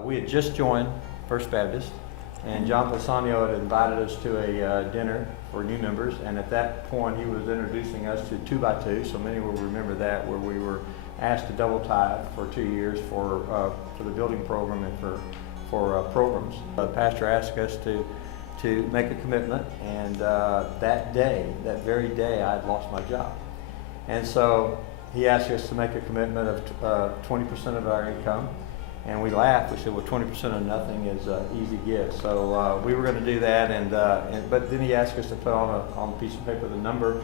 We had just joined First Baptist, and John Pisano had invited us to a dinner for new members, and at that point he was introducing us to 2 by 2, so many will remember that, where we were asked to double tithe for 2 years for the building program and for programs. The pastor asked us to make a commitment, and that very day, I had lost my job. And so he asked us to make a commitment of 20% of our income. And we laughed. We said, well, 20% of nothing is an easy gift. So we were going to do that, but then he asked us to put on a piece of paper the number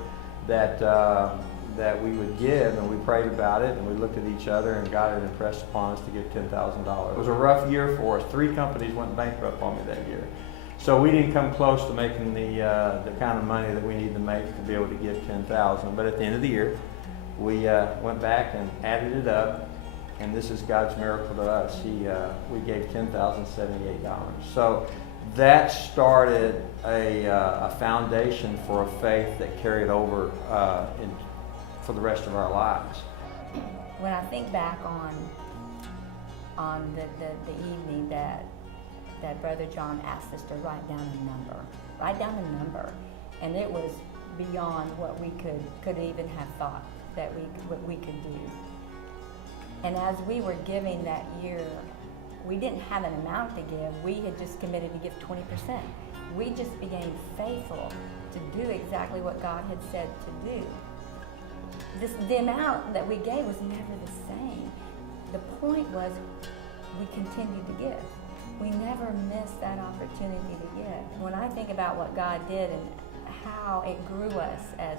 that we would give, and we prayed about it, and we looked at each other, and God had impressed upon us to give $10,000. It was a rough year for us. 3 companies went bankrupt on me that year. So we didn't come close to making the kind of money that we need to make to be able to give $10,000. But at the end of the year, we went back and added it up. And this is God's miracle to us. We gave $10,078. So that started a foundation for a faith that carried over for the rest of our lives. When I think back on the evening that Brother John asked us to write down a number, and it was beyond what we could even have thought that what we could do. And as we were giving that year, we didn't have an amount to give. We had just committed to give 20%. We just became faithful to do exactly what God had said to do. The amount that we gave was never the same. The point was we continued to give. We never missed that opportunity to give. When I think about what God did and how it grew us as,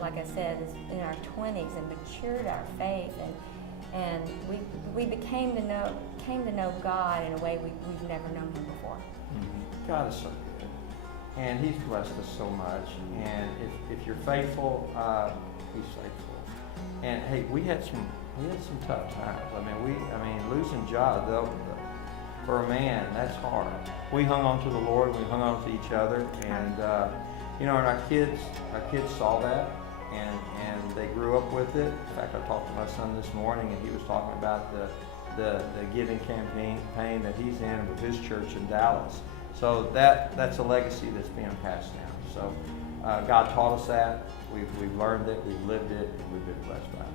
like I said, in our 20s and matured our faith, and we came to know God in a way we've never known Him before. Mm-hmm. God is so good, and He's blessed us so much. And if you're faithful, He's faithful. And hey, we had some tough times. I mean, losing jobs though, for a man, that's hard. We hung on to the Lord. We hung on to each other, and and our kids saw that. And they grew up with it. In fact, I talked to my son this morning, and he was talking about the giving campaign that he's in with his church in Dallas. So that's a legacy that's being passed down. So God taught us that. We've learned it, we've lived it, and we've been blessed by it.